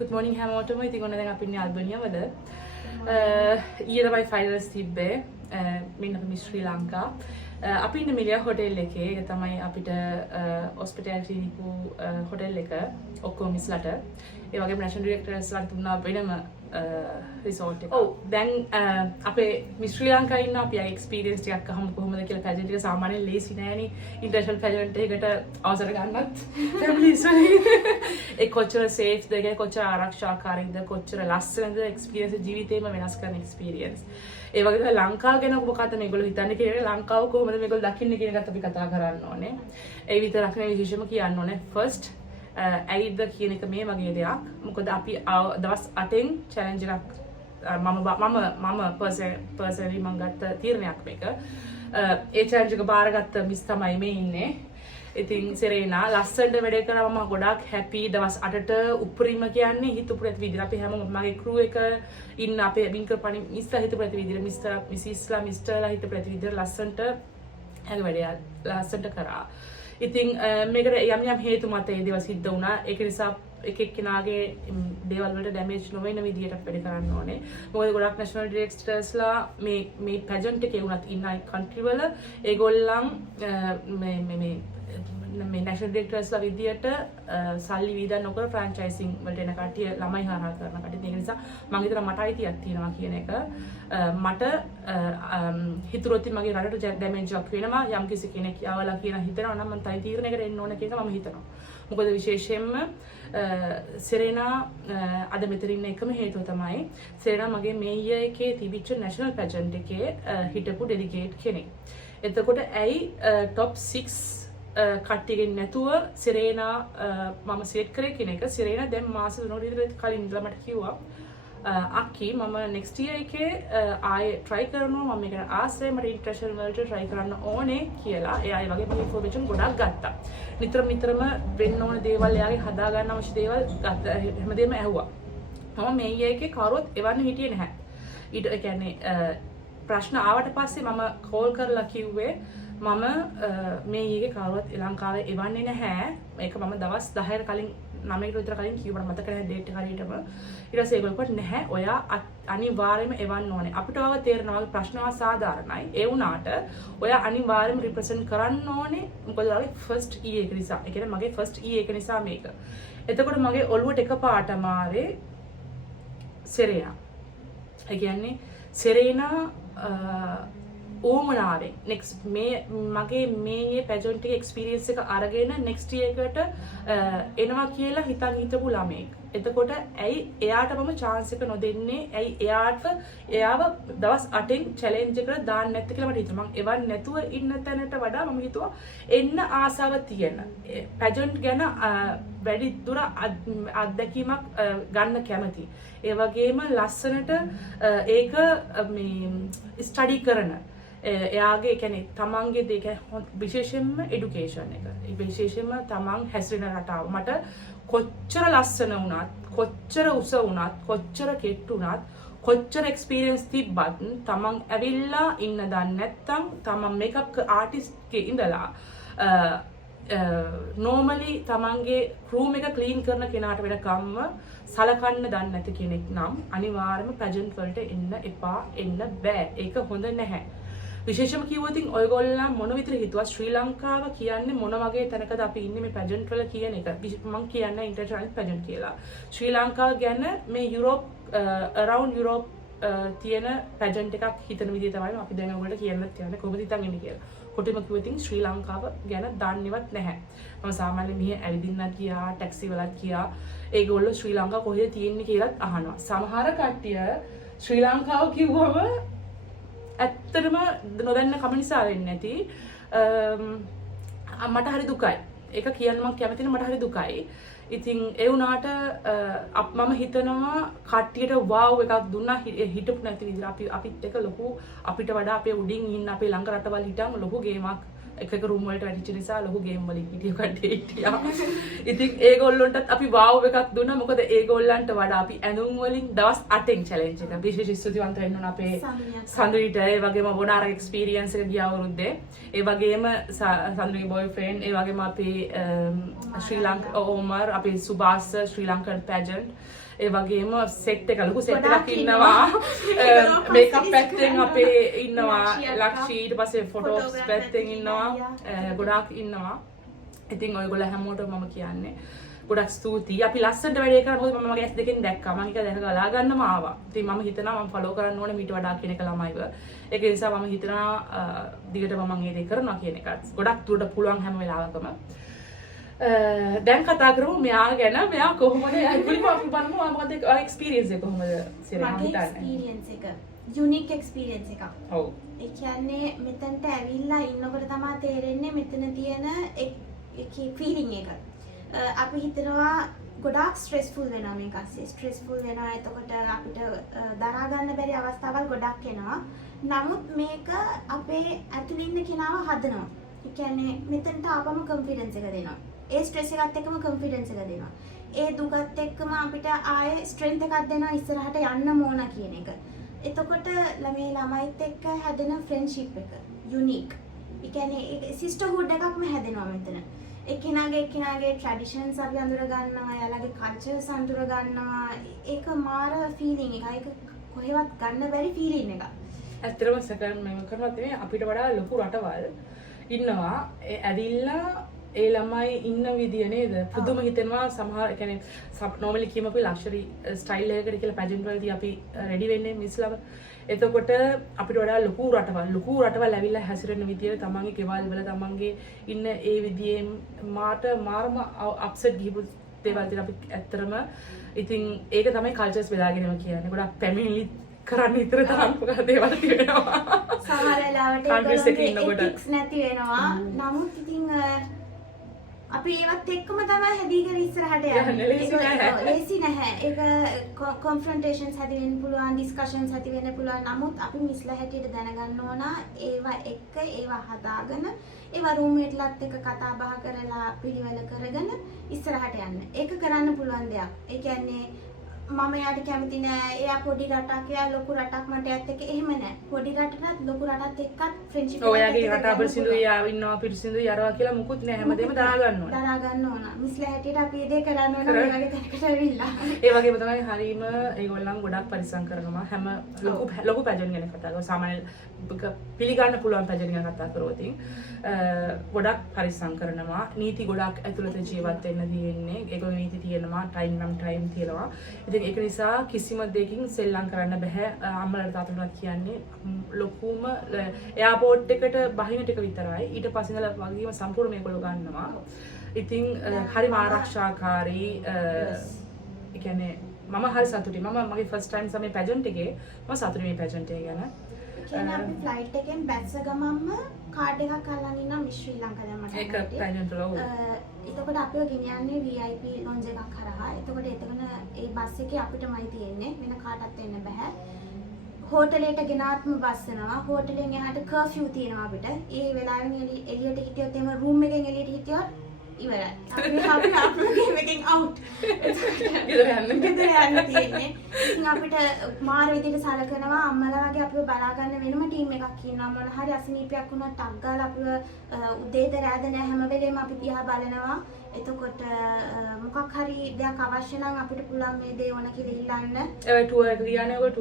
good morning හැමෝටම. ඉතින් ඔන්න දැන් අපි ඉන්නේ අල්බේනියා වල. ඊයේ තමයි ෆයිනල්ස් තිබ්බේ. මෙන්න අපි ශ්‍රී ලංකා. අපි ඉන්නේ මිලියා හොටෙල් එකේ. ඒක තමයි අපිට හොස්පිටැලිටි දීපු හොටෙල් එක. ඔක්කොම මිස්ලට. ඒ වගේම නැෂනල් ඩිරෙක්ටර්ස්ලාට දුන්නා වෙනම රිසෝට් එක. ඔව් දැන් අපේ මිස් ශ්‍රී ලංකා ඉන්න අපි ආයේ එක්ස්පීරියන්ස් ටිකක් අහමු කොහොමද කියලා. පැජන්ට් එක සාමාන්‍යයෙන් ලේසි නෑනේ. ඉන්ටර්නැෂනල් පැජන්ට් එකකට අවසර ගන්නත් ෆැමිලිස් ඒ කොච්චර සේෆ්ද, ඒක කොච්චර ආරක්ෂාකාරීද, කොච්චර ලස්සනද එක්ස්පීරියන්ස් ජීවිතේම වෙනස් කරන එක්ස්පීරියන්ස්. ඒ වගේම ලංකාව ගැන මොකක්ද මේගොල්ලෝ හිතන්නේ කියලා, ලංකාව කොහොමද මේගොල්ලෝ දකින්නේ කියන එකත් අපි කතා කරන්න ඕනේ. ඒ විතරක් නෙවෙයි විශේෂම කියන්න ඕනේ ෆස්ට් ඇයිද කියන එක මේ වගේ දෙයක්. මොකද අපි දවස් 8න් චැලෙන්ජ් එකක් මම පර්සනලි මම ගත්ත තීරණයක් මේක. ඒ චැලෙන්ජ් එක බාරගත්ත මිස් තමයි මේ ඉන්නේ. ඉතින් සෙරේනා ලස්සනට වැඩ කරා. මම ගොඩාක් හැපි. දවස් 8ට උපරිම කියන්නේ හිතුපු නැති විදිහට අපි හැමෝම මගේ ක්‍රූ එක ඉන්න අපේ වින්කර් පණි මිස්ලා හිතුපු නැති විදිහට මිසිස්ලා මිස්ටර්ලා හිතුපු නැති විදිහට ලස්සනට හැම වැඩේ ලස්සනට කරා. ඉතින් මේකට යම් යම් හේතු මත ඒ දේවල් සිද්ධ වුණා. ඒක නිසා එක එක්කෙනාගේ දේවල් වලට ඩැමේජ් නොවෙන විදිහට වැඩ කරන්න ඕනේ. මොකද ගොඩක් නැෂනල් ඩිරෙක්ටර්ස්ලා මේ පැජන්ට් එකේ වුණත් ඉන්න කන්ට්‍රි වල ඒගොල්ලන් මේ නැෂනල් ඩිරෙක්ටර්ස්ලා විදියට සල්ලි වීදන් නොකර ෆ්‍රැන්චයිසිං වලට එන කට්ටිය ළමයි හරහා කරන කට්ටිය. ඒක නිසා මම හිතනවා මට අයිතියක් තියෙනවා කියන එක. මට හිතුවොත් මගේ රටට ඩැමේජ් එකක් වෙනවා යම් කිසි කෙනෙක් යවලා කියන හිතනවා නම් මම තයි තීරණයකට එන්න ඕන කියන එක මම හිතනවා. මොකද විශේෂයෙන්ම සෙරේනා අද මෙතන ඉන්න එකම හේතුව තමයි සෙරේනා මගේ මේ ඊයේ එකේ තිබිච්ච නැෂනල් පැජන්ට් එකේ හිටපු ඩෙලිගේට් කෙනෙක්. එතකොට ඇයි টপ 6 කට්ටියගෙන් නැතුව සෙරේනා මම සිලෙක්ට් කරේ කියන එක. සෙරේනා දැන් මාස 3කට විතර කලින් ඉඳලා මට කිව්වා අක්කි මම නෙක්ස්ට් ඉයර් එකේ ආයේ try කරනවා. මම මේක ආසයි මට ඉන්ටර්නැෂනල් වලට try කරන්න ඕනේ කියලා. එයා ඒ වගේ මගේ ඉන්ෆෝමේෂන් ගොඩක් ගත්තා. නිතරම වෙන්න ඕන දේවල් එයාගේ හදා ගන්න අවශ්‍ය දේවල් හැමදේම ඇහුවා. මම මේ ඊයේ එකේ කවුරුත් එවන්න හිටියේ නැහැ. ඊට ඒ කියන්නේ ප්‍රශ්න ආවට පස්සේ මම කෝල් කරලා කිව්වේ මම මේ ඊයේ කවුරුත් ලංකාවේ එවන්නේ නැහැ. ඒක මම දවස් 10කට කලින් 9කට විතර කලින් කිව්වට මතක නැහැ ඩේට් එක හරියටම. ඊට පස්සේ ඒගොල්ලෝ කිව්වා නැහැ ඔයා අනිවාර්යයෙන්ම එවන්න ඕනේ. අපිට වව තේරෙනවා ප්‍රශ්නව සාධාරණයි. ඒ වුණාට ඔයා අනිවාර්යයෙන්ම රිප්‍රසන්ට් කරන්න ඕනේ. මොකද ඔයාගේ ෆස්ට් ඊයේ එක නිසා. ඒ කියන්නේ මගේ ෆස්ට් ඊයේ එක නිසා මේක. එතකොට මගේ ඔළුවට එකපාරටම ආවේ සෙරේනා. ඒ කියන්නේ සෙරේනා ඕමනාවේ නෙක්ස්ට් මගේ මේ පැජන්ට් එක එක්ස්පීරියන්ස් එක අරගෙන නෙක්ස්ට් ඉයර් එකට එනවා කියලා හිතපු ළමෙක්. එතකොට ඇයි එයාට මම chance එක නොදෙන්නේ? ඇයි එයාව දවස් 8න් චැලෙන්ජ් එකට දාන්න නැත්තේ කියලා මට හිතුණා. මම එවන් නැතුව ඉන්න තැනට වඩා මම හිතුවා එන්න ආසාව තියෙන පැජන්ට් ගැන වැඩි දුර අත්දැකීමක් ගන්න කැමති. ඒ වගේම ලස්සනට ඒක මේ ස්ටඩි කරන එයාගේ කියන්නේ තමන්ගේ දෙක විශේෂයෙන්ම এডুকেෂන් එක. විශේෂයෙන්ම තමන් හැසිරෙන රටාව මට කොච්චර ලස්සන වුණත්, කොච්චර උස වුණත්, කොච්චර කෙට්ටු වුණත්, කොච්චර එක්ස්පීරියන්ස් තිබ්බත් තමන් ඇවිල්ලා ඉන්න දන්නේ නැත්නම් තමන් මේකප් ආටිස්ට් ගේ ඉඳලා නෝමලි තමන්ගේ රූම් එක ක්ලීන් කරන කෙනාට වෙන කම්ම සලකන්න දන්නේ නැති කෙනෙක් නම් අනිවාර්යයෙන්ම පැජන්ට් වලට එන්න එපා, එන්න බෑ. ඒක හොඳ නැහැ. විශේෂම කිව්වොත් ඔයගොල්ලෝ මොන විතර හිතුවා ශ්‍රී ලංකාව කියන්නේ මොන වගේ තැනකද අපි ඉන්නේ මේ පැජන්ට් වල කියන එක. මම කියන්නේ ඉන්ටර්නැෂනල් පැජන්ට් කියලා. ශ්‍රී ලංකාව ගැන මේ යුරෝප් අරවුන්ඩ් යුරෝප් තියෙන පැජන්ට් එකක් හිතන විදිය තමයි අපි දැන් ඔයගොල්ලෝ කියන්නත් යන්නේ කොහොමද හිතන් ඉන්නේ කියලා. කොටිම කිව්වොත් ශ්‍රී ලංකාව ගැන දන්නේවත් නැහැ. මම සාමාන්‍යයෙන් මෙහි ඇවිදින්නත් ගියා, ටැක්සි වලත් ගියා. ඒගොල්ලෝ ශ්‍රී ලංකාව කොහෙද තියෙන්නේ කියලාත් අහනවා. සමහර කට්ටිය ශ්‍රී ලංකාව කිව්වම ඇත්තටම නොදන්න කම නිසා වෙන්නේ නැති මට හරි දුකයි. ඒක කියන්න මම කැමති නෑ. මට හරි දුකයි. ඉතින් ඒ වුණාට මම හිතනවා කට්ටියට වව් එකක් දුන්නා හිටපු නැති විදිහට අපිත් එක ලොකු අපිට වඩා අපේ උඩින් ඉන්න අපේ ළඟ රටවල් හිටන් ලොකු ගේමක් එක රූම් වලට වැටිච්ච නිසා ලොකු ගේම් වලින් හිටිය කට්ටිය හිටියා. ඉතින් ඒගොල්ලොන්ටත් අපි වාව් එකක් දුන්නා. මොකද ඒගොල්ලන්ට වඩා අපි ඇඳුම් වලින් දවස් 8න් චැලෙන්ජ් එක. විශේෂ ස්තුතිවන්ත වෙන්න ඕන අපේ සඳුරිට. ඒ වගේම වොනාර එක්ස්පීරියන්ස් එක ගිය අවුරුද්දේ. ඒ වගේම සඳුරිගේ බොයිෆ්‍රෙන්ඩ්, ඒ වගේම අපේ ශ්‍රී ලංකා ඕමර්, අපේ සුබාස් ශ්‍රී ලංකන් පැජන්ට්, ඒ වගේම සෙට් එක ලොකු සෙට් එකක් ඉන්නවා. මේකප් පැත්තෙන් අපේ ඉන්නවා ලක්ෂී, ඊට පස්සේ ෆොටෝස් පැත්තෙන් ඉන්නවා ගොඩාක් ඉන්නවා. ඉතින් ඔයගොල්ලෝ හැමෝටම මම කියන්නේ ගොඩක් ස්තුතියි. අපි ලස්සනට වැඩේ කරා. මොකද මම මගේ ඇස් දෙකෙන් දැක්කා. මම ඒක දැක ගලා ගන්නම ආවා. ඉතින් මම හිතනවා මම ෆලෝ කරන්න ඕනේ මීට වඩා කෙනෙක් ළමයිව. ඒක නිසා මම හිතනවා දිගටම මම මේ දේ කරනවා කියන එකත්. ගොඩක් දුරට පුළුවන් හැම වෙලාවකම. දැන් කතා කරමු මෙයා ගැන. මෙයා කොහොමද යන්නේ අපි බලමු මොකද එක්ස්පීරියන්ස් එක කොහොමද සිරේ මම හිතන්නේ. එක්ස්පීරියන්ස් එක යුනික් එක්ස්පීරියන්ස් එකක්. ඔව්. ඒ කියන්නේ මෙතනට ඇවිල්ලා ඉන්නකොට තමයි තේරෙන්නේ මෙතන තියෙන එකේ ෆීලිං එක. අපි හිතනවා ගොඩාක් ස්ට්‍රෙස්ෆුල් වෙනවා මේක ඇස්සේ. ස්ට්‍රෙස්ෆුල් වෙනවා. එතකොට අපිට දරා ගන්න බැරි අවස්ථාවල් ගොඩක් එනවා. නමුත් මේක අපේ ඇතුළේ ඉන්න කෙනාව හදනවා. ඒ කියන්නේ මෙතනට ආපම කොන්ෆිඩන්ස් එක දෙනවා. ඒ ස්ට්‍රෙස් එකත් එක්කම කොන්ෆිඩන්ස් එක දෙනවා. ඒ දුකත් එක්කම අපිට ආයේ ස්ට්‍රෙන්ත් එකක් දෙනවා ඉස්සරහට යන්න ඕන කියන එක. එතකොට මේ ළමයිත් එක්ක හැදෙන ෆ්‍රෙන්ඩ්ෂිප් එක යුනික්. ඒ කියන්නේ සිස්ටර්හුඩ් එකක්ම හැදෙනවා මෙතන. එක්කෙනාගේ ට්‍රැඩිෂන්ස් අපි අඳුර ගන්නවා, එයාලගේ කල්චර්ස් අඳුර ගන්නවා. ඒක මාර ෆීලිං එකක්. ඒක කොහෙවත් ගන්න බැරි ෆීලිං එකක්. ඇත්තටම සැකම් මම කරනවා තමයි අපිට වඩා ලොකු රටවල් ඉන්නවා. ඒ ඇවිල්ලා ඒ ළමයි ඉන්න විදිය නේද පුදුම හිතෙනවා. සමහර කියන්නේ නෝමලි කියමු අපි ලක්ෂරි ස්ටයිල් එකකට කියලා පැජන්ට් වලදී අපි රෙඩි වෙන්නේ මිස්ලව. එතකොට අපිට වඩා ලොකු රටවල් ඇවිල්ලා හැසිරෙන විදිය, තමන්ගේ ගෙවල් වල තමන්ගේ ඉන්න ඒ විදියෙන් මාරම අප්සෙට් ගිහපු දේවල් තියෙනවා. අපි ඇත්තරම ඉතින් ඒක තමයි කල්චර්ස් බෙදාගෙනම කියන්නේ. ගොඩක් පැමිණිලි කරන්න ඉතර තරම් දේවල් තියෙනවා. සමහර වෙලාවට ඒකෙත් නැති වෙනවා. නමුත් ඉතින් අපි ඒවත් එක්කම තමයි හැදීගෙන ඉස්සරහට යන්නේ. ලේසි නැහැ. ඒක කොන්ෆ්‍රන්ටේෂන්ස් ඇති වෙන්න පුළුවන්, ඩිස්කෂන්ස් ඇති වෙන්න පුළුවන්. නමුත් අපි මිස්ලා හැටියට දැනගන්න ඕන ඒවා එක්ක ඒවා හදාගෙන ඒවා රූම්මේට්ලත් එක්ක කතා බහ කරලා පිළිවෙල කරගෙන ඉස්සරහට යන්න. ඒක කරන්න පුළුවන් දෙයක්. ඒ කියන්නේ මම යාට කැමති නෑ. එයා පොඩි රටක්, එයා ලොකු රටක් මට ඇත්ත එක එහෙම නෑ. පොඩි රටටත් ලොකු රටත් එක්කත් ෆ්‍රෙන්ඩ්ෂිප් එකක්. ඔයාගේ රට අපිරිසිදුයි, යා ඉන්නවා පිරිසිදුයි යරවා කියලා මුකුත් නෑ. හැමදේම දරා ගන්න ඕන. දරා ගන්න ඕන. මිස්ලා හැටියට අපි ඒ දේ කරන්න ඕන මේ වගේ තැනකට ඇවිල්ලා. ඒ වගේම තමයි හරීම ඒගොල්ලන් ගොඩක් පරිස්සම් කරනවා. හැම ලොකු පැජන් ගැන කතා කරනවා. සාමාන්‍ය පිළිගන්න පුළුවන් පැජන් ගැන කතා කරොත් ගොඩක් පරිස්සම් කරනවා. නීති ගොඩක් ඇතුළත ජීවත් වෙන්න තියෙන්නේ. ඒගොල්ලෝ නීති තියෙනවා. ටයිම් නම් ටයිම් තියෙනවා. ඒක නිසා කිසිම දෙයකින් සෙල්ලම් කරන්න බෑ. අම්මලාට තාත්තලාට කියන්නේ ලොකුම එයාපෝට් එකට බහින ටික විතරයි. ඊට පස්සේ ඉඳලා වගේම සම්පූර්ණ මේගොල්ලෝ ගන්නවා. ඉතින් හරිම ආරක්ෂාකාරී. ඒ කියන්නේ මම හරි සතුටුයි. මගේ ෆස්ට් ටයිම් සමේ පැජන්ට් එකේ මම සතුටුයි මේ පැජන්ට් එක ගැන. කියන්නේ අපි ෆ්ලයිට් එකෙන් බැස්ස ගමන්ම කාඩ් එකක් අල්ලන් ඉන්නවා මිස් ශ්‍රී ලංකා දැන් මට. ඒක පැජන්ට් වල. එතකොට අපිව ගෙනියන්නේ VIP ලොන්ජ් එකක් කරා. එතකොට එතන ඒ බස් එකේ අපිටමයි තියෙන්නේ. වෙන කාටවත් එන්න බෑ. හෝටලයට ගෙනාත්ම බස් වෙනවා. හෝටලෙන් එහාට කර්ෆියු තියෙනවා අපිට. ඒ වෙලාවෙන් එළියට හිටියොත් එහෙම රූම් එකෙන් එළියට හිටියොත් ඉවරයි. අපි ගේම් එකෙන් අවුට්. ගෙදර යන්න තියෙන්නේ. ඉතින් අපිට මාර විදිහට සලකනවා. අම්මලා වගේ අපිව බලා ගන්න වෙනම ටීම් එකක් ඉන්නවා. මොන හරි අසනීපයක් වුණා ටක් ගාලා අපිව උදේද රැද නැහැ හැම වෙලේම අපි දිහා බලනවා. එතකොට මොකක් හරි දෙයක් අවශ්‍ය නම් අපිට පුළුවන් මේ දේ ඕන කියලා ඉල්ලන්න. ඒ ටුවර් එක ගියානකොට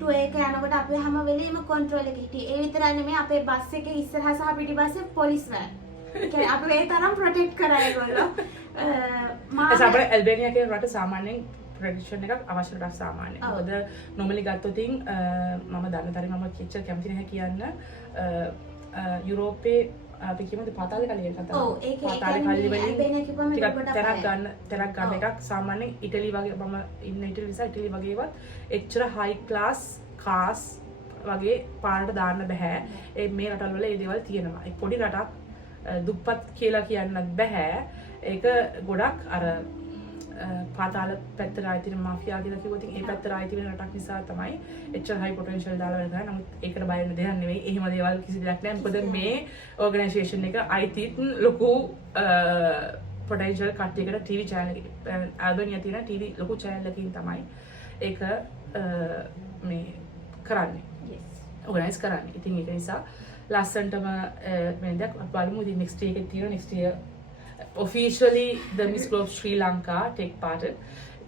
ටුවර් එක යනකොට අපි හැම වෙලේම කන්ට්‍රෝල් එකේ හිටියේ. ඒ විතරයි නෙමෙයි අපේ බස් එකේ ඉස්සරහා සහ පිටිපස්සේ පොලිස් වෑන්. Okay, අපි ඒ තරම් ප්‍රොටෙක්ට් කරා ඒගොල්ලෝ. අපේ ඇල්බේනියා කියන රට සාමාන්‍යයෙන් ප්‍රොටෙක්ෂන් එකක් අවශ්‍ය කරා සාමාන්‍යයෙන්. මොකද normally ගත්තොත් මම දන්න තරම් මම කිච්චර කැමති නැහැ කියන්න. යුරෝපේ අපි කියමුද පාතාලේ කලිය කතා. ඔව් ඒක ඇල්බේනියා කිව්වම තරක් ගන්න එකක් සාමාන්‍යයෙන් ඉටලි වගේ මම ඉන්න ඉටලි නිසා ඉටලි වගේවත් එච්චර හයි ක්ලාස් කාස් වගේ පාරට දාන්න බෑ. ඒ මේ රටවල් වල ඒ දේවල් තියෙනවා. ඒ පොඩි රටක් දුප්පත් කියලා කියන්නත් බෑ. ඒක ගොඩක් අර පාතාල පැත්තට ආйти වෙන මාෆියා කියලා කිව්වොත් ඒ පැත්තට ආйти වෙන රටක් නිසා තමයි එච්චර හයි පොටෙන්ෂල් දාලා වෙන කරා. නමුත් ඒකට බය වෙන්න දෙයක් නෙවෙයි. එහෙම දේවල් කිසි දෙයක් නැහැ. මොකද මේ ඕගනයිසේෂන් එක ආйти ලොකු පොටෙන්ෂල් කට්ටියකට TV channel ඇල්බනියා තියෙන TV ලොකු channel එකකින් තමයි ඒක මේ කරන්නේ. ඕගනයිස් කරන්නේ. ඉතින් ඒක නිසා ලස්සන්ටම මේ දෙයක් බලමු. ඉතින් next year එකේ තියෙන next year officially the Miss Globe Sri Lanka take part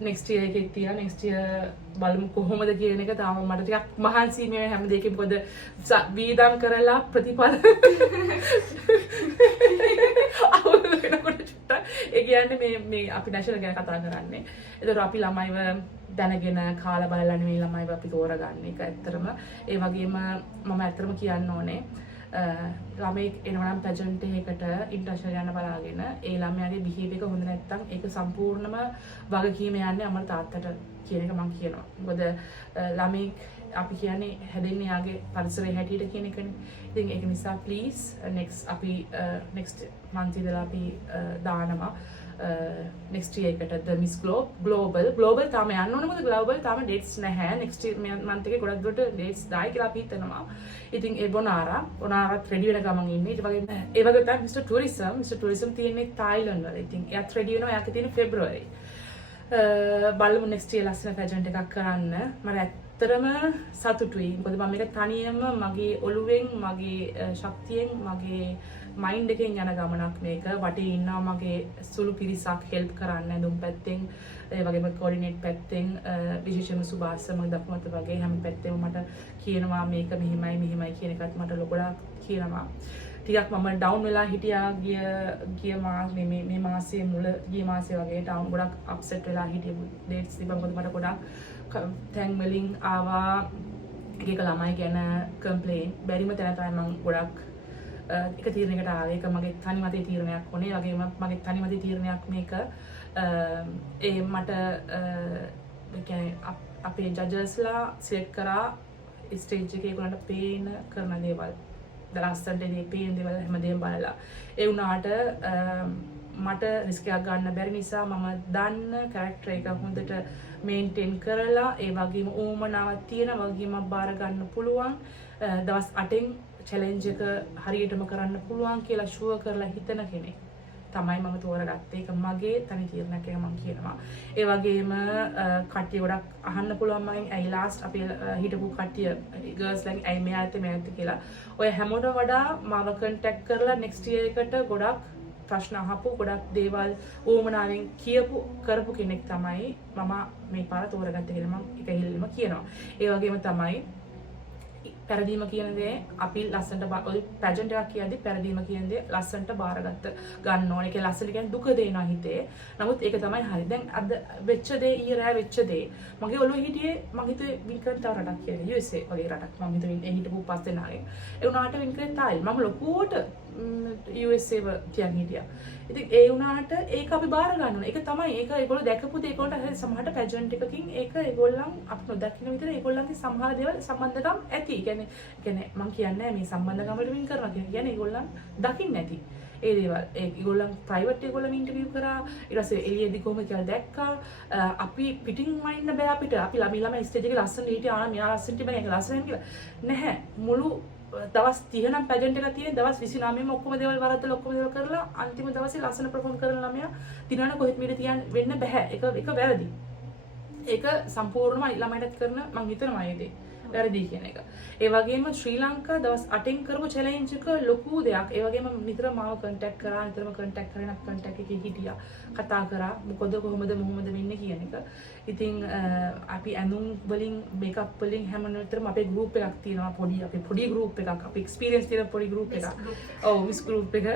next year එකේ තියෙන next year බලමු කොහොමද කියන එක. තාම මට ටිකක් මහන්සි මේ හැම දෙයකම මොකද වීදම් කරලා ප්‍රතිඵල අවුල් වෙනකොට චුට්ටක් ඒ කියන්නේ මේ අපි නැෂනල් ගැන කතා කරන්නේ. ඒතර අපි ළමයිව දැනගෙන කාලා බලලා නෙමෙයි ළමයිව අපි තෝරගන්නේ. ඒක ඇත්තටම ඒ වගේම මම ඇත්තටම කියන්න ඕනේ ළමයි එනවනම් පැජන්ට් එකකට ඉන්ටර්නැෂනල් යන්න බලාගෙන ඒ ළමයාගේ බිහේවියර් එක හොඳ නැත්නම් ඒක සම්පූර්ණම වගකීම යන්නේ අම්මලා තාත්තට කියන එක මම කියනවා. මොකද ළමයි අපි කියන්නේ හැදෙන්නේ යාගේ පරිසරයේ හැටියට කියන එකනේ. ඉතින් ඒක නිසා please next month ඉඳලා අපි දානවා next year එකට the Miss Global තාම යන්න ඕනේ. මොකද global තාම dates නැහැ. next month එකේ ගොඩක් දුරට dates දායි කියලා අපි හිතනවා. ඉතින් ඒ බොනාරත් ready වෙන ගමන් ඉන්නේ. ඊට වගේම ඒ වගේ තමයි Mr. Tourism තියෙන්නේ Thailand වල. ඉතින් එයාත් ready වෙනවා. එයාගේ තියෙන්නේ February. බලමු next year ලස්සන pageant එකක් කරන්න. මම ඇත්තටම සතුටුයි. මොකද මම මේක තනියම මගේ ඔළුවෙන්, මගේ ශක්තියෙන්, මගේ මයින්ඩ් එකෙන් යන ගමනක් මේක. වටේ ඉන්නවා මගේ සුළු පිරිසක් හෙල්ප් කරන්න දුම් පැත්තෙන්, ඒ වගේම කෝඩිනේට් පැත්තෙන් විශේෂයෙන්ම සුභාස මම දක්මත වගේ හැම පැත්තෙම මට කියනවා මේක මෙහෙමයි කියන එකත් මට ලොකඩක් කියනවා. ටිකක් මම ඩවුන් වෙලා හිටියා ගිය මේ මාසයේ මුල ගිය මාසයේ වගේ ඩවුන් ගොඩක් අප්සෙට් වෙලා හිටිය ඩේට්ස් තිබ්බා. මොකද මට ගොඩක් තැන් වලින් ආවා එක ළමයි ගැන කම්ප්ලේන්. බැරිම තැන තමයි මම ගොඩක් එක තීරණයකට ආවේ. ඒක මගේ තනි මතේ තීරණයක් වුණේ. ඒ වගේම මගේ තනි මතේ තීරණයක් මේක ඒ මට කියන්නේ අපේ ජජස්ලා සිලෙක්ට් කරා ස්ටේජ් එකේ ඒගොල්ලන්ට පේන කරන දේවල් දලස්සන්ට පේන දේවල් හැමදේම බලලා. ඒ වුණාට මට රිස්ක් එකක් ගන්න බැරි නිසා මම දන්න කැරක්ටර් එක හොඳට මේන්ටේන් කරලා ඒ වගේම ඌමනාවක් තියෙන වගේම බාර ගන්න පුළුවන් දවස් 8න් චැලෙන්ජ් එක හරියටම කරන්න පුළුවන් කියලා ෂුවර් කරලා හිතන කෙනෙක් තමයි මම තෝරගත්තේ. ඒක මගේ තනි තීරණයක් කියලා මම කියනවා. ඒ වගේම කට්ටිය ගොඩක් අහන්න පුළුවන් මගෙන් ඇයි ලාස්ට් අපේ හිටපු කට්ටිය ගර්ල්ස් ලගේ ඇයි මෙයාත් කියලා. ඔය හැමෝටම වඩා මාව කන්ටැක්ට් කරලා next year එකට ගොඩක් ප්‍රශ්න අහපු ගොඩක් දේවල් ඕමනාවෙන් කියපු කරපු කෙනෙක් තමයි මම මේ පාර තෝරගත්තේ කියලා මම එක හිල්ලෙම කියනවා. ඒ වගේම තමයි පැරදීම කියන දේ අපි ලස්සනට ඔය පැජන්ට් එකක් කියද්දි පැරදීම කියන දේ ලස්සනට බාරගත්ත ගන්න ඕනේ. ඒක ලස්සන කියන්නේ දුක දෙනවා හිතේ. නමුත් ඒක තමයි හරි. දැන් අද වෙච්ච දේ ඊයේ රෑ වෙච්ච දේ මගේ ඔළුවේ හිටියේ මම හිතුවේ වින්කර් තව රටක් කියලා. USA වගේ රටක් මම හිතුවේ හිටපු පස් දෙනාගේ. ඒ වුණාට වින්කර් තායි මම ලොකුවට USA තියන් හිටියා. ඉතින් ඒ වුණාට ඒක අපි බාර ගන්න ඕනේ. ඒක තමයි ඒක ඒගොල්ලෝ දැකපු දේ ඒගොල්ලන්ට හරි සමහරට පැජන්ට් එකකින් ඒක ඒගොල්ලන් අපි නොදකින්න විතර ඒගොල්ලන්ගේ සමහර දේවල් සම්බන්ධකම් ඇති. කියන්නේ මම කියන්නේ මේ සම්බන්ධකම් වලට වින් කරනවා කියන්නේ ඒගොල්ලන් දකින්න නැති. ඒ දේවල් ඒගොල්ලන් ප්‍රයිවට් ඒගොල්ලන් ඉන්ටර්විව් කරා ඊට පස්සේ එළියේදී කොහොමද කියලා දැක්කා. අපි පිටින් මයින්න බෑ අපිට. අපි ළමයි ස්ටේජ් එකේ ලස්සන හිටියා ආ මෙයා ලස්සනට බෑ ඒක ලස්සන කියලා. නැහැ. මුළු දවස් 30 නම් පැජන්ට් එකක් තියෙන දවස් 29ම ඔක්කොම දේවල් වරද්දලා ඔක්කොම දේවල් කරලා අන්තිම දවසේ ලස්සන පර්ෆෝම් කරන ළමයා දිනන කොහෙත් මීට තියන්න වෙන්න බෑ. ඒක වැරදි. ඒක සම්පූර්ණයෙන්ම ළමයිටත් කරන මම හිතනවා ඒ දේ. වැරදි කියන එක. ඒ වගේම ශ්‍රී ලංකා දවස් 8න් කරපු චැලෙන්ජ් එක ලොකු දෙයක්. ඒ වගේම නිතර මාව කන්ටැක්ට් කරා, නිතරම කන්ටැක්ට් කරගෙන අපි කන්ටැක්ට් එකේ හිටියා. කතා කරා මොකද කොහොමද වෙන්නේ කියන එක. ඉතින් අපි ඇඳුම් වලින් මේකප් වලින් හැම නිතරම අපේ ගෲප් එකක් තියෙනවා පොඩි ගෲප් එකක්. අපි එක්ස්පීරියන්ස් තියෙන පොඩි ගෲප් එකක්. ඔව් මිස් ගෲප් එක.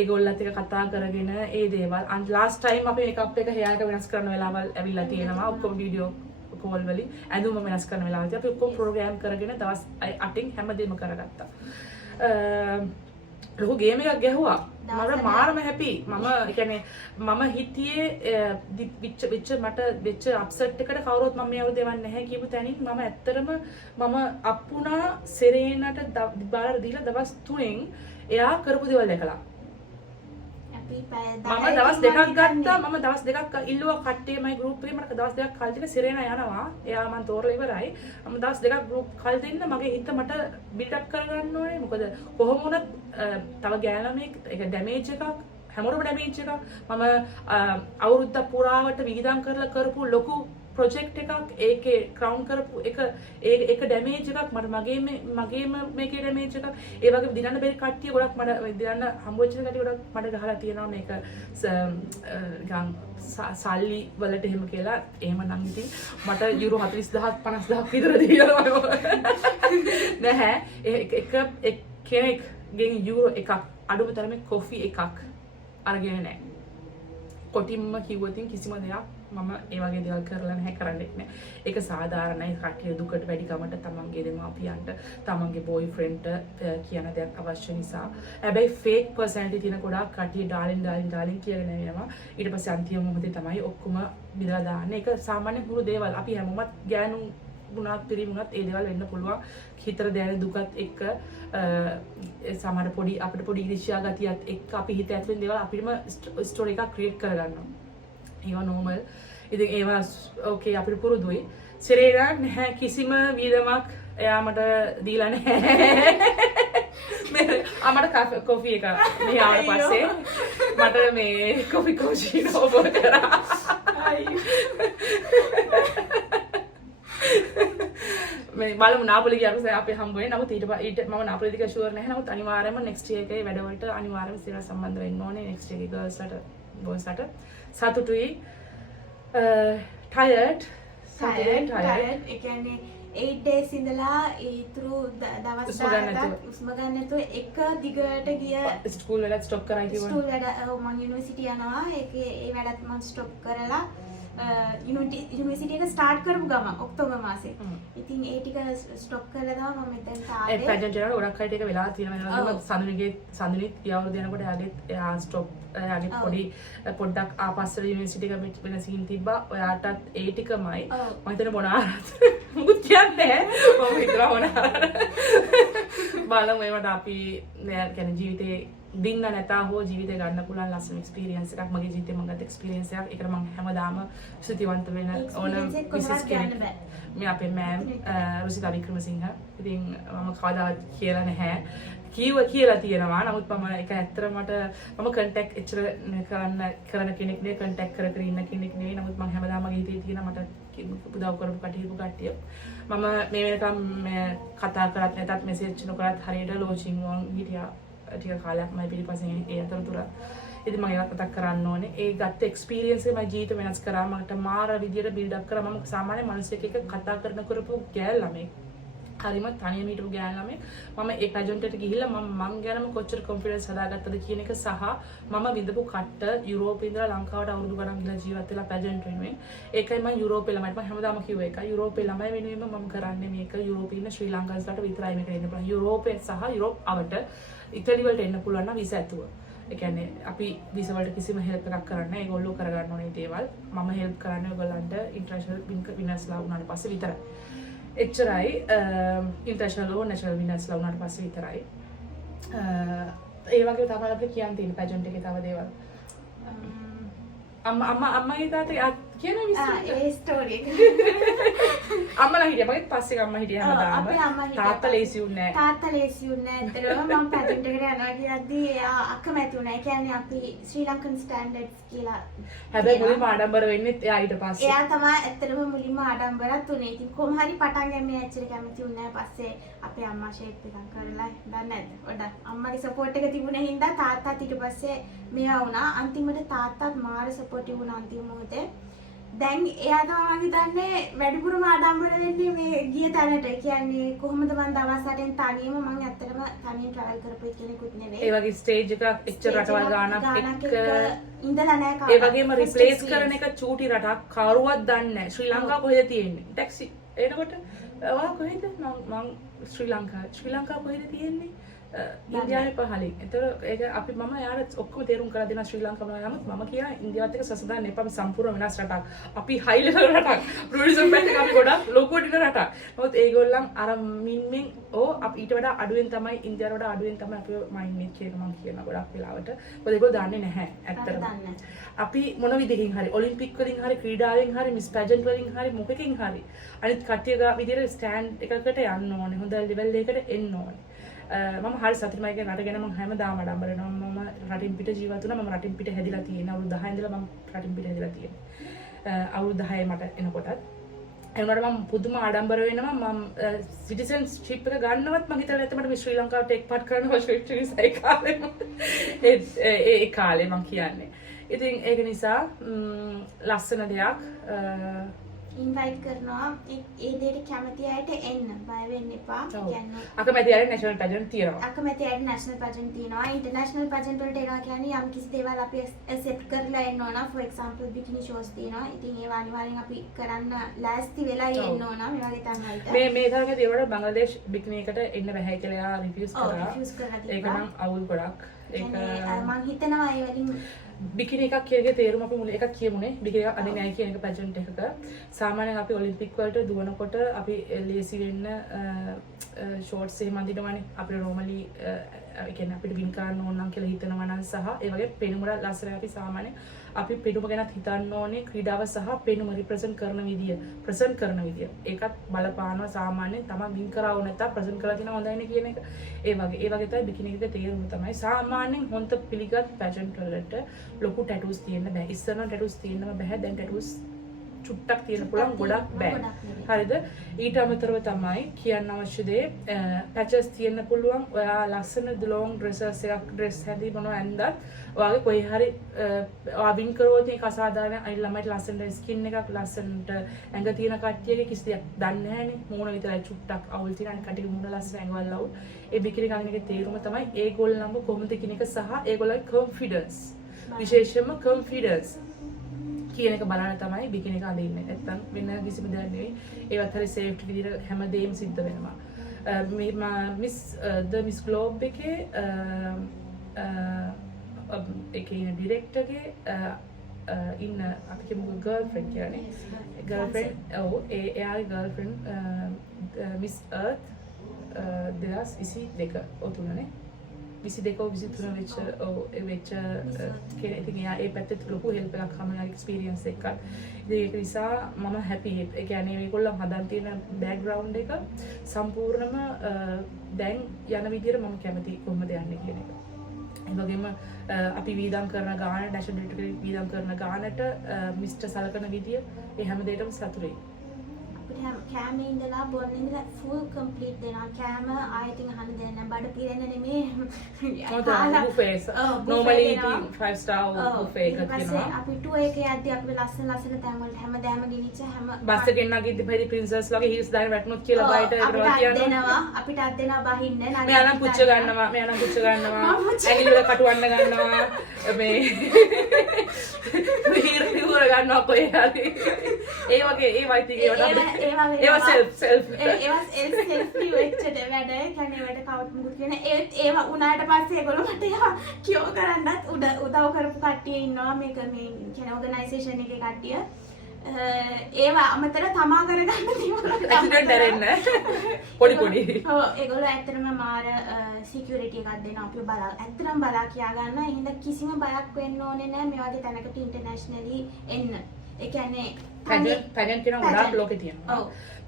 ඒගොල්ලත් එක්ක කතා කරගෙන ඒ දේවල් අන් ලාස්ට් ටයිම් අපි මේකප් එක හෙයා එක වෙනස් කරන වෙලාවල් ඇවිල්ලා තියෙනවා. ඔක්කොම වීඩියෝ කෝල් වලින් ඇඳුම වෙනස් කරන වෙලාවදී අපි ඔක්කොම ප්‍රෝග්‍රෑම් කරගෙන දවස් 8න් හැමදේම කරගත්තා. ලොකු ගේම් එකක් ගැහුවා. මම මාරම හැපි. මම හිතියේ වෙච්ච අප්සෙට් එකට කවුරුත් මම මේව දෙවන්නේ නැහැ කියපු තැනින් මම ඇත්තටම මම අප්පුණා සෙරේනට බාර දීලා දවස් 3න් එයා කරපු දේවල් දැකලා. අපි පැය මම දවස් දෙකක් ගත්තා. මම දවස් දෙකක් ඉල්ලුවා කට්ටියමයි ගෲප් එකේ මට දවස් දෙකක් කල් දෙන්න සිරේනා යනවා. එයා මම තෝරලා ඉවරයි. මම දවස් දෙකක් ගෲප් කල් දෙන්න මගේ හිත මට බිල්ඩ් අප් කරගන්න ඕනේ. මොකද කොහොම වුණත් තව ගෑනමෙක් ඒක ඩැමේජ් එකක් හැමෝටම ඩැමේජ් එකක්. මම අවුරුද්දක් පුරාවට විහිදම් කරලා කරපු ලොකු ප්‍රොජෙක්ට් එකක් ඒකේ ක්‍රවුන් කරපු ඒක ඩැමේජ් එකක් මට මගේම මේකේ ඩැමේජ් එකක් ඒ වගේ දිනන්න බැරි කට්ටිය ගොඩක් මට දිනන්න හම්බ වෙච්ච කට්ටිය ගොඩක් මට ගහලා තියෙනවා මේක නිකන් සල්ලි වලට එහෙම කියලා එහෙම නම් ඉතින් මට යුරෝ 40000ක් 50000ක් විතර දීලා නැහැ එක කෙනෙක්ගෙන් යුරෝ එකක් අඩුම තරමේ කොෆි එකක් අරගෙන නැහැ කොටින්ම කිව්වොතින් කිසිම දෙයක් මම ඒ වගේ දේවල් කරලා නැහැ කරන්නේ නැහැ. ඒක සාධාරණයි කට්ටිය දුකට වැඩි කමට තමන්ගේ දෙමාපියන්ට තමන්ගේ බොයිෆ්‍රෙන්ඩ්ට කියන දෙයක් අවශ්‍ය නිසා. හැබැයි ෆේක් පර්සනැලිටි තියෙන ගොඩාක් කට්ටිය ඩාර්ලින් කියලා නේනවා. ඊට පස්සේ අන්තිම මොහොතේ තමයි ඔක්කොම බිඳලා දාන්නේ. ඒක සාමාන්‍ය පුරු දේවල්. අපි හැමෝමත් ගෑනු වුණත් පිරිමුණත් ඒ දේවල් වෙන්න පුළුවන්. හිතර දැනෙන දුකත් එක්ක සමහර පොඩි අපිට පොඩි ඉරිෂ්‍යා ගතියත් එක්ක අපි හිත ඇතුලෙන් දේවල් අපිටම ස්ටෝරි එකක් ක්‍රියේට් කරගන්නවා. ඒවා නෝමල්. ඉතින් ඒවා ඕකේ අපිට පුරුදුයි. සිරේනා නැහැ කිසිම වීදමක් එයා මට දීලා නැහැ. මට කොෆි එක මේ ආවට පස්සේ මට මේ කොෆි කෝචිනෝ ඕබර් කරා. මේ බලමු නාපොලි ගියාම අපි හම්බ වෙන්නේ. නමුත් ඊට මම නාපොලි දිග ෂුවර් නැහැ. නමුත් අනිවාර්යයෙන්ම නෙක්ස්ට් ඉයර් එකේ වැඩවලට අනිවාර්යයෙන්ම සිරා සම්බන්ධ වෙන්න ඕනේ. නෙක්ස්ට් ඉයර් එකේ ගර්ල්ස්ලට බොයිස්ලට සතුටුයි. tired. ඒ කියන්නේ 8 days ඉඳලා ඊතුරු දවස් 10ක් උස්ම ගන්න නැතුව එක දිගට ගිය ස්කූල් වල ස්ටොප් කරා කිව්වා. ස්කූල් වල මම යුනිවර්සිටි යනවා. ඒකේ ඒ වැඩත් මම ස්ටොප් කරලා යුනිවර්සිටි එක ස්ටාර්ට් කරපු ගම ඔක්තෝබර් මාසේ. ඉතින් ඒ ටික ස්ටොප් කරලා තමයි මම මෙතෙන්ට ආවේ. ඒ පැජන්ට් එකේ ගොඩක් අයට ඒක වෙලා තියෙනවා. සඳුනිත් යවුරු දෙනකොට එයා ස්ටොප් එයාගේ පොඩ්ඩක් ආපස්සට යුනිවර්සිටි එක වෙන සීන් තිබ්බා. ඔයාටත් ඒ ටිකමයි. මම හිතන මොනාරත් මුකුත් කියන්නේ නැහැ. මම හිතලා මොනාර. බලමු ඒවට අපි කියන්නේ ජීවිතේ දින්න නැතා හෝ ජීවිතේ ගන්න පුළුවන් ලස්සන එක්ස්පීරියන්ස් එකක් මගේ ජීවිතේ මම ගත්ත එක්ස්පීරියන්ස් එකක්. ඒකට මම හැමදාම ස්තුතිවන්ත වෙන ඕන විශේෂ කෙනෙක්. මේ අපේ මෑම් රුසිතා වික්‍රමසිංහ. ඉතින් මම කවදාවත් කියලා නැහැ. කියලා තියෙනවා. නමුත් මම ඒක ඇත්තට මම කන්ටැක්ට් එච්චර කරන කෙනෙක් නෙවෙයි කන්ටැක්ට් කර ඉන්න කෙනෙක් නෙවෙයි. නමුත් මම හැමදාම මගේ හිතේ තියෙන මට උදව් කරපු කට්ටිය මම මේ වෙනකම් කතා කරත් නැතත් මෙසේජ් නොකරත් හරියට ලෝචින් වුන් හිටියා. ටික කාලයක් මම පිළිපස්සෙන් ඒ අතරතුර ඉතින් මම ඒවත් මතක් කරන්න ඕනේ. ඒ ගත්ත එක්ස්පීරියන්ස් එක මගේ ජීවිත වෙනස් කරා. මට මාර විදියට බිල්ඩ් අප් කරා. මම සාමාන්‍ය මිනිස්සෙක් එක්ක කතා කරපු ගෑල් ළමෙක්. හරිම තනියම හිටපු ගෑල් ළමෙක්. මම ඒ පැජන්ට් එකට ගිහිල්ලා මං ගැනම කොච්චර කොන්ෆිඩන්ස් හදාගත්තද කියන එක සහ මම විඳපු කට්ට යුරෝපේ ඉඳලා ලංකාවට අවුරුදු ගණන් ගිහලා ජීවත් වෙලා පැජන්ට් වෙනුවෙන්. ඒකයි මම යුරෝපේ ළමයිට මම හැමදාම කිව්ව එක. යුරෝපේ ළමයි වෙනුවෙන්ම මම කරන්නේ මේක. යුරෝපේ ඉන්න ශ්‍රී ලංකාවන්සට විතරයි මේක දෙන්න පුළුවන්. යුරෝපේ සහ යුරෝප් අවට ඉටලි වලට එන්න පුළුවන් නම් වීසා ඇතුව. ඒ කියන්නේ අපි වීසා වලට කිසිම හෙල්ප් එකක් කරන්නේ නැහැ. ඒගොල්ලෝ කරගන්න ඕනේ දේවල්. මම හෙල්ප් කරන්නේ ඔයගොල්ලන්ට ඉන්ටර්නැෂනල් විනර්ස්ලා වුණාට පස්සේ විතරයි. එච්චරයි ඉන්ටර්නැෂනල් හෝ නැෂනල් විනර්ස්ලා වුණාට පස්සේ විතරයි. ඒ වගේ තමයි අපිට කියන්න තියෙන පැජන්ට් එකේ තව දේවල්. අම්මගේ තාත්තගේ කියන විස්තර ඒ ස්ටෝරි එක. අම්මලා හිටියා මගෙත් පස්සේ අම්මා හිටියා හැමදාම. තාත්තා ලේසි වුණේ නැහැ. තාත්තා ලේසි වුණේ නැහැ. ඇත්තටම මම පැජන්ට් එකට යනවා කියද්දී එයා අකමැති වුණා. ඒ කියන්නේ අපි ශ්‍රී ලංකන් ස්ටෑන්ඩඩ්ස් කියලා. හැබැයි මුලින්ම ආඩම්බර වෙන්නේ එයා ඊට පස්සේ. එයා තමයි ඇත්තටම මුලින්ම ආඩම්බරත් උනේ. ඉතින් කොහොම හරි පටන් ගන්නේ ඇත්තට කැමති වුණේ නැහැ. පස්සේ අපේ අම්මා ෂේප් එකක් කරලා දන්නේ නැද්ද? වඩා අම්මගේ සපෝට් එක තිබුණේ හින්දා තාත්තාත් ඊට පස්සේ මෙයා වුණා. අන්තිමට තාත්තාත් මාර සපෝටිව් වුණා අන්තිම මොහොතේ. දැන් එයා තමයි මම හිතන්නේ වැඩිපුරම ආඩම්බර වෙන්නේ මේ ගිය තැනට. කියන්නේ කොහොමද මම දවස් 8න් තනියම මම ඇත්තටම තනියෙන් ට්‍රැවල් කරපු කෙනෙකුත් නෙවෙයි. ඒ වගේ ස්ටේජ් එකක් එච්චර රටවල් ගානක් එක්ක ඉඳලා නැහැ. ඒ වගේම රිප්ලේස් කරන එක චූටි රටක් කවුරුවත් දන්නේ නැහැ. ශ්‍රී ලංකාව කොහෙද තියෙන්නේ? ටැක්සි එනකොට ඔයා කොහෙද? මම ශ්‍රී ලංකාව කොහෙද තියෙන්නේ? ඉන්දියාවේ පහලින්. ඒතර ඒක අපි මම යාර ඔක්කොම තේරුම් කරලා දෙනවා ශ්‍රී ලංකාවම යමුත් මම කියන ඉන්දියාවත් එක්ක සසඳන්න එපා. අපි සම්පූර්ණ වෙනස් රටක්. අපි හයි ලෙවල් රටක්. ටුරිසම් පැත්තෙන් අපි ගොඩක් ලොකුවට ඉන්න රටක්. නමුත් ඒගොල්ලන් අර මින්මින් අපි ඊට වඩා අඩුවෙන් තමයි ඉන්දියාවට වඩා අඩුවෙන් තමයි අපි මයින්ඩ් මේක් කියන මම කියන ගොඩක් වෙලාවට. මොකද ඒගොල්ලෝ දන්නේ නැහැ ඇත්තටම. අපි මොන විදිහකින් හරි ඔලිම්පික් වලින් හරි ක්‍රීඩාවෙන් හරි මිස් පැජන්ට් වලින් හරි මොකකින් හරි අනිත් කට්ටියගේ විදිහට ස්ටෑන්ඩ් එකකට යන්න ඕනේ. හොඳ ලෙවල් එකකට එන්න ඕනේ. මම හරි සතුටුමයි කියන රට ගැන මම හැමදාම ආඩම්බර වෙනවා. මම රටින් පිට ජීවත් වුණා. මම රටින් පිට හැදිලා තියෙනවා. අවුරුදු 10 ඉඳලා මම රටින් පිට හැදිලා තියෙනවා. අවුරුදු 10 මට එනකොටත් ඒ වුණාට මම පුදුම ආඩම්බර වෙනවා. මම සිටිසන්ෂිප් එක ගන්නවත් මම හිතලා නැත්නම් මට ශ්‍රී ලංකාවට ටේක් පාර්ට් කරන්න අවශ්‍ය ඒ කාලේ ඒ කාලේ මම කියන්නේ. ඉතින් ඒක නිසා ලස්සන දෙයක් ඉන්වයිට් කරනවා ඒ දෙයට කැමති අයට එන්න බය වෙන්න එපා. කියන්නේ අකමැති අයට නැෂනල් පැජන්ට් තියෙනවා. අකමැති අයට නැෂනල් පැජන්ට් තියෙනවා. ඉන්ටර්නැෂනල් පැජන්ට් වලට එනවා කියන්නේ යම් කිසි දේවල් අපි ඇක්සෙප්ට් කරලා එන්න ඕන. ෆොර් එක්සැම්පල් බිකිනි ෂෝස් තියෙනවා. ඉතින් ඒවා අනිවාර්යෙන් අපි කරන්න ලෑස්ති වෙලා එන්න ඕන මේ වගේ තැන් වලට. මේ තරගේ දේවල් බංග්ලාදේශ් බිකිනි එකට එන්න බෑ කියලා රිවිව්ස් කරා. ඒක නම් අවුල් ගොඩක්. ඒක මම හිතනවා ඒ වලින් බිකිනි එකක් කියගේ තේරුම අපි මුල එකක් කියමුනේ. බිකිනි එකක් අඳින්නේ නැහැ කියන එක පැජන්ට් එකක. සාමාන්‍යයෙන් අපි ඔලිම්පික් වලට දුවනකොට අපි ලේසි වෙන්න ෂෝට්ස් එහෙම අඳිනවානේ. අපිට normally ඒ කියන්නේ අපිට වින් කරන්න ඕන නම් කියලා හිතනවා නම් සහ ඒ වගේ පෙනුම ලස්සනයි අපි සාමාන්‍යයෙන් අපි පෙනුම ගැනත් හිතන්න ඕනේ ක්‍රීඩාව සහ පෙනුම රිප්‍රසන්ට් කරන විදිය ප්‍රසන්ට් කරන විදිය ඒකත් බලපානවා සාමාන්‍යයෙන් තමයි වින් කරාව නැත්නම් ප්‍රසන්ට් කරලා තියෙනවා හොඳයිනේ කියන එක ඒ වගේ තමයි බිකිනි එකේ තේරුම තමයි සාමාන්‍යයෙන් හොන්ත පිළිගත් පැජන්ට් වලට ලොකු ටැටූස් තියෙන්න බෑ ඉස්සර නම් ටැටූස් තියෙන්නම බෑ දැන් ටැටූස් චුට්ටක් තියෙන පුළුවන් ගොඩක් බෑ හරිද ඊට අමතරව තමයි කියන්න අවශ්‍ය දේ පැචස් තියෙන්න පුළුවන් ඔයා ලස්සන ලොං ඩ්‍රෙසස් එකක් ඩ්‍රෙස් හැදී මොනවා ඇඳත් ඔයාගේ කොහේ හරි ඔයා වින් කරවොත් ඒක අසාධාරණ අනිත් ළමයිට ලස්සනට ස්කින් එකක් ලස්සනට ඇඟ තියෙන කට්ටියගේ කිසි දෙයක් දන්නේ නැහනේ මූණ විතරයි චුට්ටක් අවුල් තියෙන අනිත් කට්ටියගේ මූණ ලස්සන ඇඟවල් අවුල් ඒ බිකිනි ගන්න එකේ තේරුම තමයි ඒගොල්ලන්ව කොහොමද කියන එක සහ ඒගොල්ලන්ගේ කොන්ෆිඩන්ස් විශේෂයෙන්ම කොන්ෆිඩන්ස් කියන එක බලන්න තමයි බිකිනි එක අඳින්නේ. නැත්තම් වෙන කිසිම දෙයක් නෙවෙයි. ඒවත් හරි සේෆ්ටි විදිහට හැමදේම සිද්ධ වෙනවා. මිස් ග්ලෝබ් එකේ ඒකේ ඉන්න ඩිරෙක්ටර්ගේ ඉන්න අපි කියමු ගර්ල්ෆ්‍රෙන්ඩ් කියන්නේ. ගර්ල්ෆ්‍රෙන්ඩ් එයාගේ ගර්ල්ෆ්‍රෙන්ඩ් මිස් අර්ත් 2022 ඔතුනනේ 22 23 වෙච්ච කෙනෙක් ඉතින් එයා ඒ පැත්තේ ලොකු හෙල්ප් එකක් හම්බුනා එක්ස්පීරියන්ස් එකක්. ඉතින් ඒක නිසා මම හැපි. ඒ කියන්නේ මේගොල්ලෝ හදන් තියෙන බෑග්ග්‍රවුන්ඩ් එක සම්පූර්ණම දැන් යන විදිහට මම කැමති කොහොමද යන්නේ කියන එක. ඒ වගේම අපි වීදම් කරන ගාන නැෂනල් ඩිරෙක්ටර් වීදම් කරන ගානට මිස්ටර් සලකන විදිය ඒ හැම දෙයකම සතුටුයි. කෑම ඉඳලා බොන්න ඉඳලා ෆුල් කම්ප්ලීට් දෙනවා කෑම ආයෙත් අහන්න දෙන්න බඩ පිරෙන්න නෙමෙයි බුෆේස් normally 5 star buffet එකක් තියෙනවා අපි ටුර් එකේ යද්දී අපි ලස්සන තැන් වලට හැමදාම ගෙනිච්ච හැම බස් එකෙන් නැගිද්දි පෙරි ප්‍රින්සස් වගේ හීල්ස් දාගෙන වැටුනොත් කියලා බයිට දෙනවා අපිටත් දෙනවා බහින්න මෙයා නම් පුච්ච ගන්නවා ඇඟිලි වල කටුවන්න ගන්නවා මේ හිර ගන්නවා කොහේ හරි ඒ වගේ ඒ වයිති ඒවා self වෙච්ච වැඩ කියන්නේ වැඩ කවුත් මුකුත් කියන ඒවා උනාට පස්සේ ඒගොල්ලෝ මට කියෝ කරන්නත් උදව් කරපු කට්ටිය ඉන්නවා මේක මේ කියන ඕගනයිසේෂන් එකේ කට්ටිය ඒවා අමතර තමා කරගන්න දේවල් ඇක්සිඩන්ට් ඇරෙන්න පොඩි ඔව් ඒගොල්ලෝ ඇත්තටම මාර සිකියුරිටි එකක් දෙනවා අපිව ඇත්තටම බලා කියා ගන්න. එහෙනම් කිසිම බයක් වෙන්න ඕනේ නැහැ මේ වගේ තැනකට ඉන්ටර්නැෂනලි එන්න. ඒ කියන්නේ පැජන්ට් කියන ගොඩාක් ලෝකේ තියෙනවා.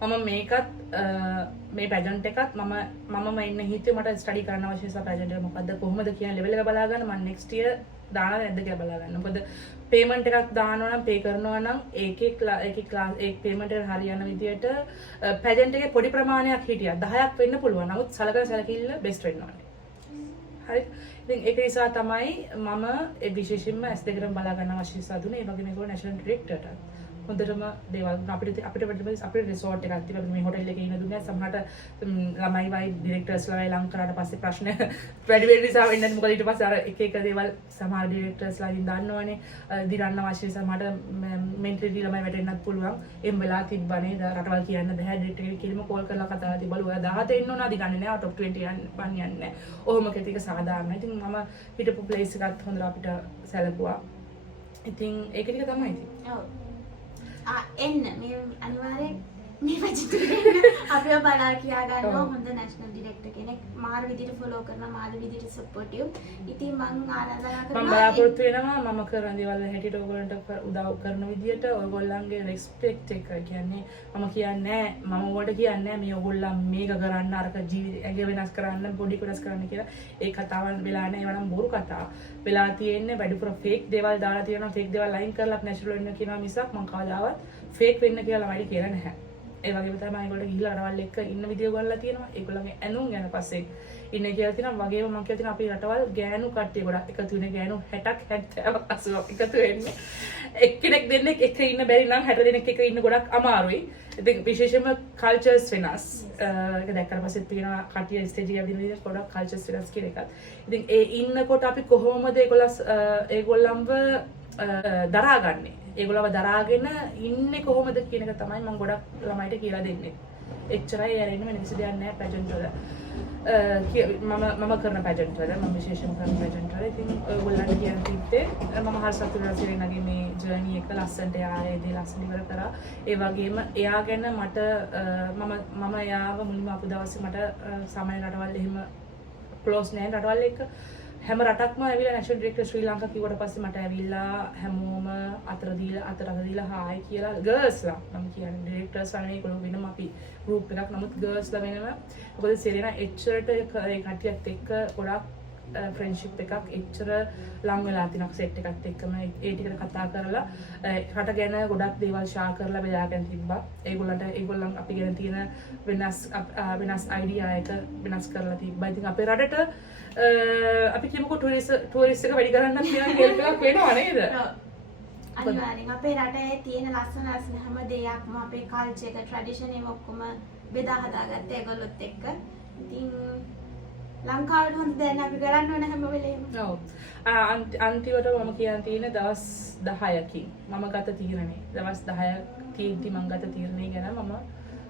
මම මේකත් මේ පැජන්ට් එකත් මම එන්න හිතුවේ මට ස්ටඩි කරන්න අවශ්‍ය නිසා පැජන්ට් එක මොකද්ද කොහොමද කියන ලෙවල් එක බලා ගන්න මම නෙක්ස්ට් ඉයර් දානවද නැද්ද කියලා බලා ගන්න. මොකද පේමන්ට් එකක් දානවා නම් පේ කරනවා නම් ඒකේ ක්ලාස් ඒ පේමන්ට් එක හරියන විදියට පැජන්ට් එකේ පොඩි ප්‍රමාණයක් හිටියා 10ක් වෙන්න පුළුවන්. නමුත් සැලකිල්ල බෙස්ට් වෙන්න ඕනේ. හරි. ඉතින් ඒක නිසා තමයි මම විශේෂයෙන්ම S2 කරන් බලා ගන්න අවශ්‍ය නිසා දුන්නේ. ඒ වගේම ඒගොල්ලෝ නැෂනල් ඩිරෙක්ටර්ට හොඳටම දේවල් අපිට රිසෝට් එකක් තිබ්බා මේ හොටෙල් එකේ ඉන්න දුන්නා සමහරට ළමයි වයි ඩිරෙක්ටර්ස්ලා වයි ලං කරාට පස්සේ ප්‍රශ්න වැඩි වෙන නිසා වෙන්නේ මොකද ඊට පස්සේ අර එක එක දේවල් සමහර ඩිරෙක්ටර්ස්ලා ඉතින් දන්නවනේ දිරන්න අවශ්‍ය සමහරට මෙන්ටලි ළමයි වැටෙන්නත් පුළුවන් එම් වෙලා තිබ්බනේ රටවල් කියන්න බෑ ඩිරෙක්ටර් කෙනෙක් කිලිම කෝල් කරලා කතා තිබ්බලු ඔයා 17 ඉන්න ඕන අදි ගන්නේ නෑ top 20 යන්නේ නැහැ. ඔහොම කෙටික සාධාරණයි. ඉතින් මම හිටපු ප්ලේස් එකත් හොඳට අපිට සැලකුවා. ඉතින් ඒක ටික තමයි ඉතින්. ඔව්. එන්න මේ අනිවාර්යෙන් මේ වචිතුරෙන් අපිව බලා කියා ගන්නවා හොඳ නැෂනල් ඩිරෙක්ටර් කෙනෙක් මාර විදිහට ෆලෝ කරනවා මාර විදිහට සපෝටිව්. ඉතින් මම ආරාධනා කරනවා මම බලාපොරොත්තු වෙනවා මම කරන දේවල් හැටියට ඔයගොල්ලන්ට උදව් කරන විදිහට ඔයගොල්ලන්ගේ රෙස්පෙක්ට් එක කියන්නේ මම කියන්නේ මම ඔයාලට කියන්නේ මේ ඔයගොල්ලන් මේක කරන්න අරක ජීවිතය වෙනස් කරන්න බොඩි වෙනස් කරන්න කියලා ඒ කතාවන් වෙලා නැහැ ඒවා නම් බොරු කතා. වෙලා තියෙන්නේ වැඩිපුර ෆේක් දේවල් දාලා තියෙනවා ෆේක් දේවල් ලයින් කරලා නැචරල් වෙන්න කියනවා මිසක් මම කවදාවත් ෆේක් වෙන්න කියලා ළමයි කියලා නැහැ. ඒ වගේම තමයි ඒගොල්ලෝ ගිහිල්ලා රටවල් එක්ක ඉන්න විදිය ගොල්ලලා තියෙනවා. ඒගොල්ලන්ගේ ඇඳුම් ගැන පස්සේ ඉන්නේ කියලා තියෙනවා. වගේම මම කියලා තියෙනවා අපේ රටවල් ගෑනු කට්ටිය ගොඩක් එකතු වෙන ගෑනු 60ක් 70ක් 80ක් එකතු වෙන්නේ. එක්කෙනෙක් දෙන්නෙක් එක ඉන්න බැරි නම් 60 දෙනෙක් එක ඉන්න ගොඩක් අමාරුයි. ඉතින් විශේෂයෙන්ම කල්චර්ස් වෙනස්. ඒක දැක්කට පස්සේ තියෙනවා කට්ටිය ස්ටේජ් එකේ ඇවිදින විදිහට ගොඩක් කල්චර්ස් වෙනස් කියන එකත්. ඉතින් ඒ ඉන්නකොට අපි කොහොමද ඒගොල්ලන්ව දරාගන්නේ? ඒගොල්ලව දරාගෙන ඉන්නේ කොහොමද කියන එක තමයි මම ගොඩක් ළමයිට කියලා දෙන්නේ. එච්චරයි ඇරෙන්න වෙන කිසි දෙයක් නැහැ පැජන්ට් වල. මම කරන පැජන්ට් වල මම විශේෂම කරන පැජන්ට් වල. ඉතින් ඔයගොල්ලන්ට කියන්න තිබ්බේ මම හරි සතුටු වෙනවා සිරේනගේ මේ ජර්නි එක ලස්සනට යාවේ දේ ලස්සන ඉවර කරා. ඒ වගේම එයා ගැන මට මම එයාව මුලින්ම අපු දවසේ මට සාමාන්‍ය රටවල් එහෙම ක්ලෝස් නැහැ රටවල් එක්ක. හැම රටක්ම ඇවිල්ලා නැෂනල් ඩිරෙක්ටර් ශ්‍රී ලංකා කිව්වට පස්සේ මට ඇවිල්ලා හැමෝම අතර දීලා හායි කියලා ගර්ල්ස්ලා මම කියන්නේ ඩිරෙක්ටර්ස් වගේ ඒගොල්ලෝ වෙනම අපි ගෲප් එකක් නමුත් ගර්ල්ස්ලා වෙනම මොකද සිරේනා එච්චරට ඒ කට්ටියත් එක්ක ගොඩක් ෆ්‍රෙන්ඩ්ෂිප් එකක් එච්චර ලං වෙලා තිනක් සෙට් එකත් එක්කම ඒ ටිකට කතා කරලා රට ගැන ගොඩක් දේවල් ෂෙයා කරලා බෙදාගෙන තිබ්බා. ඒගොල්ලන් අපි ගැන තියෙන වෙනස් අයිඩියා එක වෙනස් කරලා තිබ්බා. ඉතින් අපේ රටට අපි කියමුකෝ ටූරිස්ට් එක වැඩි කරන්න කියන හෙල්ප් එකක් වෙනවා නේද? අනිවාර්යෙන් අපේ රටේ තියෙන ලස්සන හැම දෙයක්ම අපේ කල්චර් එක ට්‍රැඩිෂන් එක ඔක්කොම බෙදා හදාගත්ත ඒගොල්ලොත් එක්ක. ඉතින් ලංකාවට හොඳ දැන් අපි කරන්න ඕන හැම වෙලේම. ඔව්. අන්තිමට මම කියන්න තියෙන දවස් 10කින් මම ගත තීරණේ. දවස් 10ක් තියෙද්දි මම ගත තීරණේ ගැන මම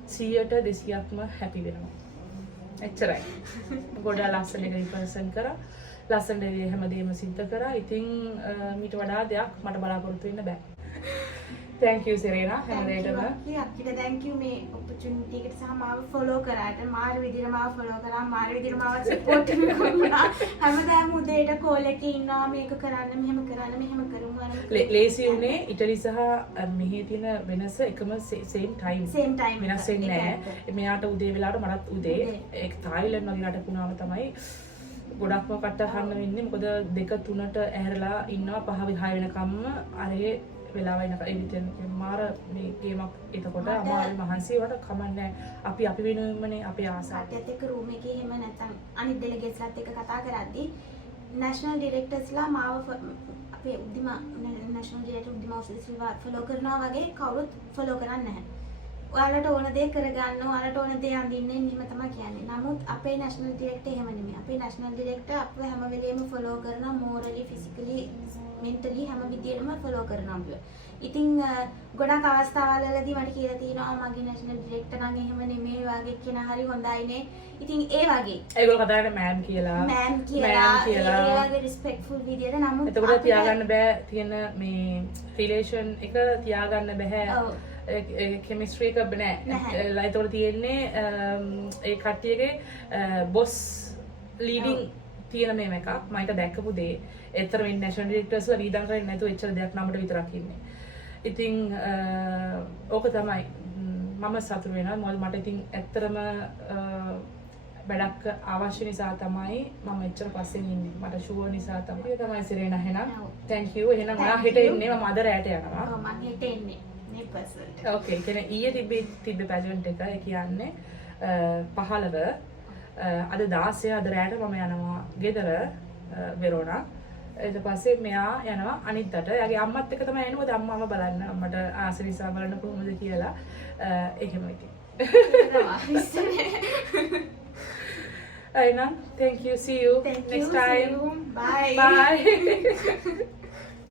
100ට 200ක්ම හැපි වෙනවා. එච්චරයි. ගොඩාක් ලස්සන එක රිපර්සන් කරා. ලස්සන දේ හැමදේම සිද්ධ කරා. ඉතින් මීට වඩා දෙයක් මට බලාපොරොත්තු වෙන්න බෑ. Thank you Serena හැමදේටම. අපිට thank you මේ opportunity එකට සහ මාව follow කරාට මාර විදිහට මාව follow කරා මාර විදිහට මාව support කරනවා. හැමදාම උදේට call එකේ ඉන්නවා මේක කරන්න මෙහෙම කරමු අර ලේසි උනේ ඉටලි සහ මෙහි තියෙන වෙනස එකම same time වෙනස් වෙන්නේ නැහැ. මෙයාට උදේ වෙලාවට මටත් උදේ. ඒක තායිලන්ඩ් වගේ රටක වුණාම තමයි ගොඩක්ම කට ගන්න වෙන්නේ. මොකද 2-3ට ඇහැරලා ඉන්නවා 5-6 වෙනකම්ම අරේ වෙලාව වෙනකම් ඒ විදිහට මාර මේ ගේමක් එතකොට අමාරු මහන්සි වට කමන්නේ අපි වෙනුවෙන්මනේ අපේ ආසාවටත් එක්ක රූම් එකේ එහෙම නැත්නම් අනිත් ඩෙලිගේට්ස්ලාත් එක්ක කතා කරද්දී නැෂනල් ඩිරෙක්ටර්ස්ලා මාව අපේ උද්දිම නැෂනල් ඩිරෙක්ටර් උද්දිම ඔෆිස් ෆලෝ කරනවා වගේ කවුරුත් ෆලෝ කරන්නේ නැහැ. ඔයාලට ඕන දේ කරගන්න ඔයාලට ඕන දේ අඳින්න එහෙම තමයි කියන්නේ. නමුත් අපේ නැෂනල් ඩිරෙක්ටර් එහෙම නෙමෙයි. අපේ නැෂනල් ඩිරෙක්ටර් අපව හැම වෙලේම ෆලෝ කරනවා මෝරලි ෆිසිකලි මෙන්ටලි හැම විදියෙම ෆලෝ කරනවා අපිව. ඉතින් ගොඩක් අවස්ථාවල් වලදී මට කියලා තියෙනවා මගේ නැෂනල් ඩිරෙක්ටර් නම් එහෙම නෙමෙයි වගේ කෙනා හරි හොඳයිනේ. ඉතින් ඒ වගේ ඒගොල්ලෝ කතා කරන්නේ මෑම් කියලා ඒ වගේ රිස්පෙක්ට්ෆුල් විදියට නමුත් එතකොට තියාගන්න බෑ තියෙන මේ රිලේෂන් එක තියාගන්න බෑ. කෙමිස්ට්‍රි එක නෑ. ඒතකොට තියෙන්නේ ඒ කට්ටියගේ බොස් ලීඩින් තියෙන මේම එකක් මම ඒක දැක්කපු දේ. ඒතර මේ නැෂනල් ඩිරෙක්ටර්ස්ලා වීදම් කරන්නේ නැතුව එච්චර දෙයක් නමට විතරක් ඉන්නේ. ඉතින් ඕක තමයි මම සතුටු වෙනවා. මොකද මට ඉතින් ඇත්තරම වැඩක් අවශ්‍ය නිසා තමයි මම එච්චර පස්සෙන් ඉන්නේ. මට ෂුවර් නිසා තමයි. ඒක තමයි සිරේනා එහෙනම්. thank you. එහෙනම් ඔයා හෙට එන්නේ මම අද රැට යනවා. ඔව් මම හෙට එන්නේ. මේ පර්සන්ට්. ඕකේ. කියන්නේ ඊයේ තිබ්බ පැජන්ට් එක. ඒ කියන්නේ 15 අද 16 අද රැට මම යනවා ගෙදර වෙරෝනා. ඊට පස්සේ මෙයා යනවා අනිද්දාට. එයාගේ අම්මත් එක්ක තමයි එන්නේ. මොකද අම්මාම බලන්න අම්මට ආස නිසා බලන්න කොහොමද කියලා. එහෙම ඉතින්. Aina, thank you. See you next time. Bye. Bye.